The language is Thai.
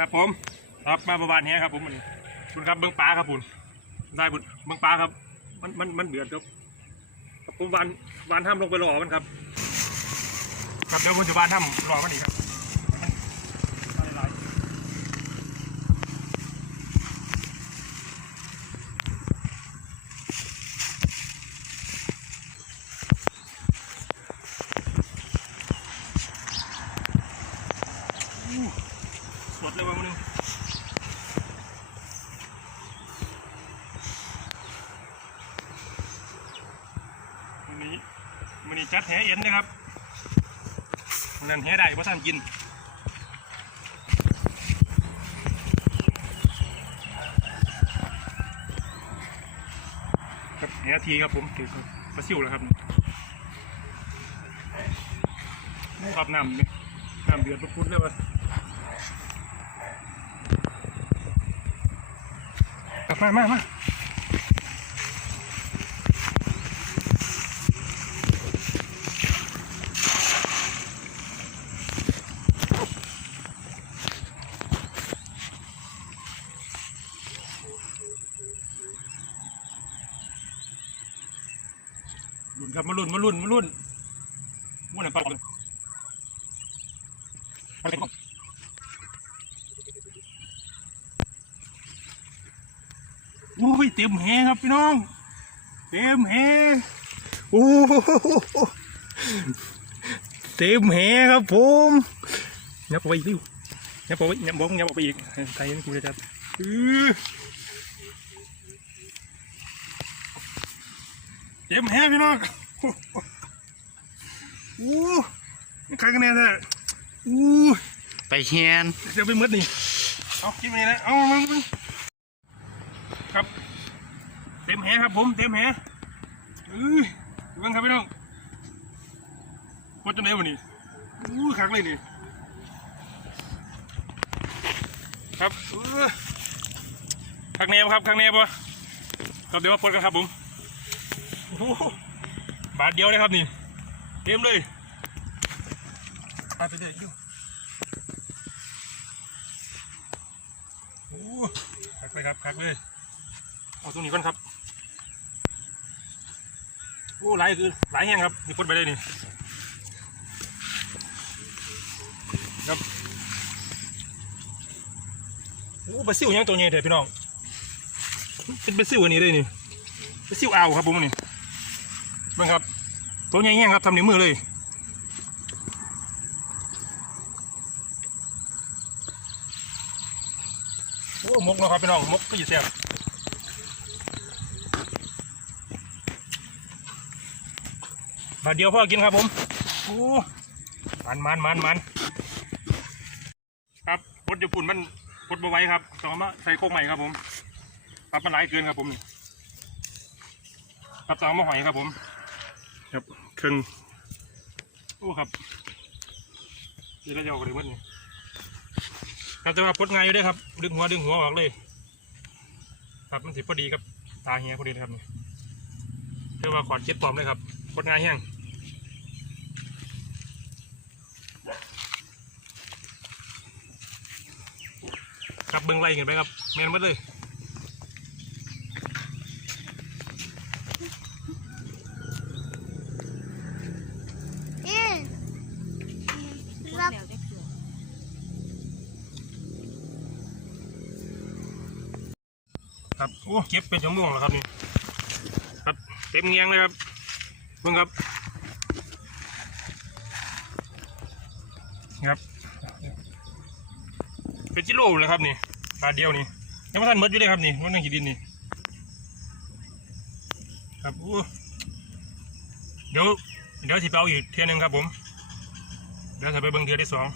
ครับผมครับมาประมาณนี้ครับผมมันคุณครับเบื้องปลาครับคุณได้บุญเบื้องปลาครับ มันมันมันเดือดครับครับผมวานวานห้ามลงไปรอมันครับ ครับเดี๋ยวคุณจะวานห้ามรอมันอีกครับมันหลายๆอู้สดเลยว่ะมึงนึง วันนี้วั นี้จัดแหเอ็นนะครับนั่นแหได้เพราะท่านกินครับแหทีครับผมถือปลาซิวแล้วครับครับน้ำนี่น้ำเดือดปุดๆเลยวะกลับมามามา ลุ่นครับมาลุ่นมาลุ่นมาลุ่นมุ่นอะไรปลาอะไรบ้างอุ้ยเต็มแหครับพี่น้อง เต็มแหโอ้โหเต็มแหครับผมยับไปอีกดิยับไปยับบอกยับอกไปอีกใครยังกูจะจัดอื้อ เต็มแหพี่น้องโอ้ใครกันแน่แท้อู้ไปเฮียนเดี๋ยวไปมืดนี่เอากินไปนะเอามามาครับ เต็มแหครับผมเต็มแหเอ้ยดูกันครับพี่น้องพดจนไหนวะนี่อู้คักเลยนี่ครับเออคักแนวครับคักแนวปะครับเดี๋ยวมาปดกันครับผมโอ้โห บาทเดียวเลยครับนี่เต็มเลยไปไปเด็ดอยู่โอ้คักเลยครับคักเลยเอาตรงนี้ก่อนครับโอ้หลายคือหลายแห้งครับนี่พดไปได้นี่ครับโอ้ปลาซิวยังตัวใหญ่เถอะพี่น้องเป็นปลาซิวอันนี้เลยนี่ปลาซิวเอาครับผมอัน นี่เบิ่งครับ ตัวใหญ่แห้งครับทำนิ้วมือเลยโอ้มกนะครับพี่น้องมกก็ยู่แซ่บบาทเดียวพ่อกินครับผมโอ้มันมันมันมันครับพดญี่ปุ่นมันพดบาไว้ครับต้องมาใส่โคกใหม่ครับผมครับมันหลายเกินครับผมนี่ครับต้องมาหอยครับผม ครับเครื่องโอ้ครับเดี๋ยวเราจะเอาเลยหมดนี่ครับแต่ว่าพดไงอยู่ด้วยครับ ดึงหัวดึงหัวออกเลย ครับมันสิพอดีครับตาเฮียพอดีครับนี่เรียกว่าขอดเช็ดปลอมเลยครับพดงายแห้งครับเบิ้งไล่กันไปครับแมนหมดเลย อืมรับ ครับโอ้เก็บเป็นชั่วโมงแล้วครับนี่ครับเต็มเงียงเลยครับเบิ่งครับครับ เป็นจิโร่เลยครับนี่ปลาเดียวนี่ยังไม่ทันมดอยู่เลยครับนี่มันนั่งขีดินนี่ครับโอ้เดี๋ยวเดี๋ยวสิไปเอาอีกเทียหนึงครับผมเดี๋ยวจะไปเบิ่งเทียที่สอง